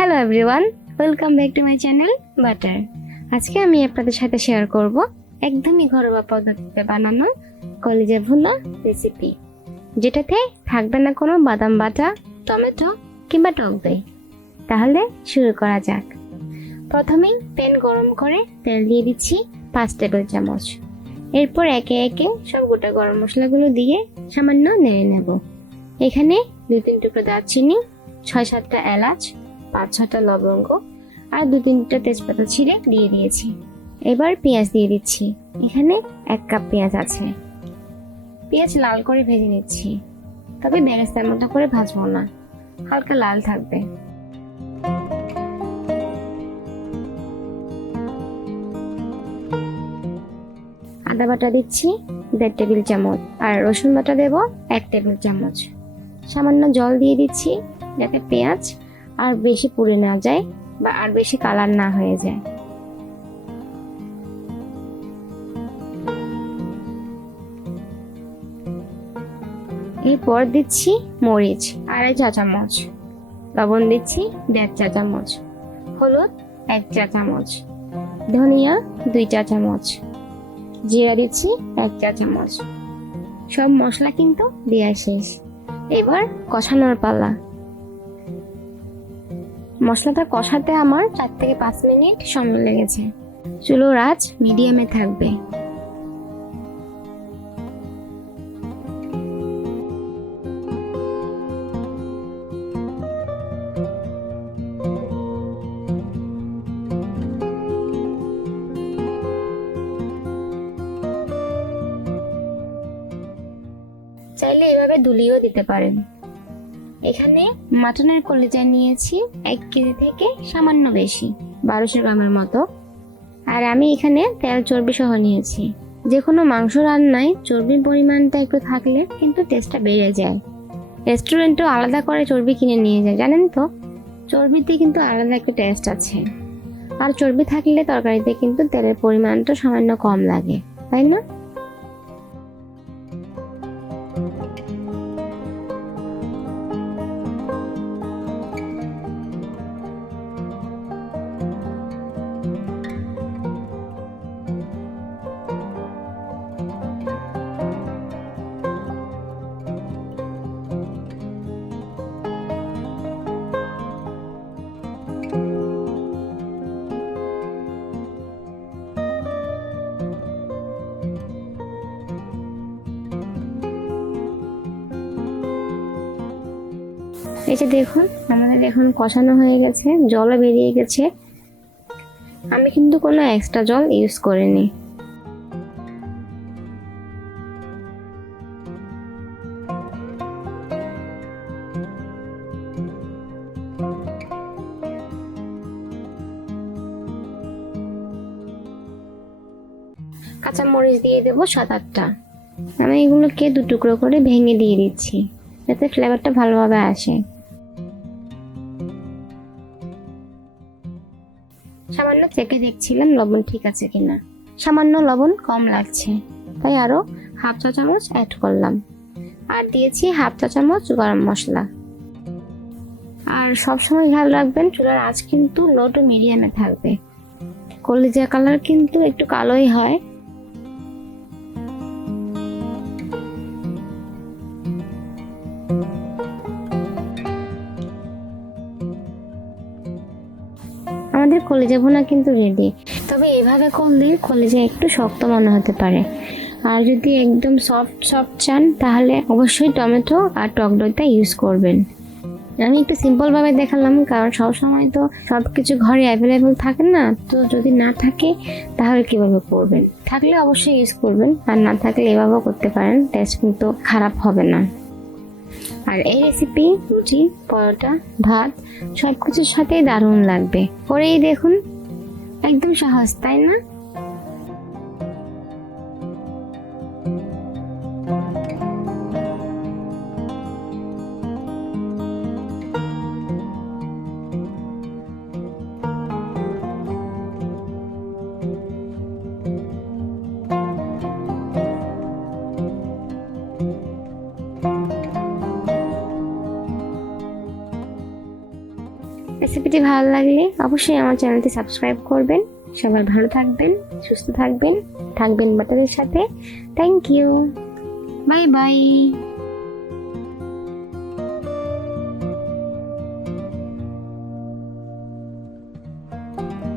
Hello everyone, welcome back to my channel butter. আজকে আমি আপনাদের সাথে শেয়ার করব একদমই ঘরোয়া পদ্ধতিতে বানানো কলিজা ভুনা রেসিপি, যেটাতে থাকবে না কোনো বাদাম বাটা, টমেটো কিংবা টক দই। তাহলে শুরু করা যাক। প্রথমেই প্যান গরম করে তেল দিয়ে দিচ্ছি 5 টেবিল চামচ। এরপর একে একে সব গোটা গরম মশলাগুলো দিয়ে সামান্য নেড়ে নেব। এখানে 2-3 টুকরো দারচিনি, 6-7টা এলাচ, 5-6টা লবঙ্গ আর 2-3টা তেজপাতা ছিঁড়ে দিয়ে দিয়েছি। এবার পেঁয়াজ দিয়ে দিচ্ছি। এখানে 1 কাপ পেঁয়াজ আছে। পেঁয়াজ লাল করে ভেজে নিচ্ছি, তবে বেরেস্তার মতো করে ভাজবো না, হালকা লাল থাকবে। আদা বাটা দিচ্ছি 1.5 টেবিল চামচ আর রসুন বাটা দেব 1 টেবিল চামচ। সামান্য জল দিয়ে দিচ্ছি যাতে পেঁয়াজ আর বেশি পুড়ে না যায় বা আর বেশি কালার না হয়ে যায়। এরপর দিচ্ছি মরিচ 2.5 চা চামচ, লবণ দিচ্ছি 1.5 চা চামচ, হলুদ 1 চা চামচ, ধনিয়া 2 চা চামচ, জিরা দিচ্ছি 1 চা চামচ। সব মশলা কিন্তু দেওয়া শেষ। এবার কষানোর পালা। মশলাটা কষাতে আমার 4 থেকে 5 মিনিট সময় লেগেছে। চুলোর আঁচ মিডিয়ামে থাকবে। চাইলে এভাবে দুলিয়েও দিতে পারেন। এখানে মাটনের কলিজা নিয়েছি 1 কেজি থেকে সামান্য বেশি, 1200 গ্রামের মতো। আর আমি এখানে তেল চর্বি সহ নিয়েছি। যে কোনো মাংস রান্নায় চর্বির পরিমাণটা একটু থাকলে কিন্তু টেস্টটা বেড়ে যায়। রেস্টুরেন্টেও আলাদা করে চর্বি কিনে নিয়ে যায়, জানেন তো? চর্বিতে কিন্তু আলাদা একটা টেস্ট আছে। আর চর্বি থাকলে তরকারিতে কিন্তু তেলের পরিমাণটা সামান্য কম লাগে, তাই না? এই যে দেখুন, আমাদের এখন কষানো হয়ে গেছে, জলও বেরিয়ে গেছে। আমি কিন্তু কোনো এক্সট্রা জল ইউজ করিনি। কাঁচা মরিচ দিয়ে দেবো 7-8টা। আমি এগুলোকে 2 টুকরো করে ভেঙে দিয়ে দিচ্ছি যাতে ফ্লেভারটা ভালোভাবে আসে। সামান্য চেখে দেখছিলাম লবণ ঠিক আছে কিনা। সামান্য লবণ কম লাগছে, তাই আরো 1/2 চা চামচ অ্যাড করলাম। আর দিয়েছি 1/2 চা চামচ গরম মশলা। আর সবসময় খেয়াল রাখবেন চুলার আঁচ কিন্তু লো টু মিডিয়ামে থাকবে। কলিজা কালার কিন্তু একটু কালোই হয়। আমাদের কলিজা ভুনা কিন্তু রেডি। তবে এভাবে করলে কলিজা একটু শক্ত মনে হতে পারে। আর যদি একদম সফট চান তাহলে অবশ্যই টমেটো আর টক দইটা ইউজ করবেন। আমি একটু সিম্পল ভাবে দেখালাম, কারণ সবসময় তো সবকিছু ঘরে অ্যাভেলেবল থাকে না। তো যদি না থাকে তাহলে কিভাবে করবেন? থাকলে অবশ্যই ইউজ করবেন, আর না থাকলে এভাবেও করতে পারেন। টেস্ট কিন্তু খারাপ হবে না। আর এই রেসিপি রুটি, পরোটা, ভাত সবকিছুর সাথেই দারুণ লাগবে। করেই দেখুন, একদম সহজ, তাই না? রেসিপিটি ভালো লাগলে অবশ্যই আমার চ্যানেলটি সাবস্ক্রাইব করবেন। সবাই ভালো থাকবেন, সুস্থ থাকবেন বাটারের সাথে। Thank you, bye by.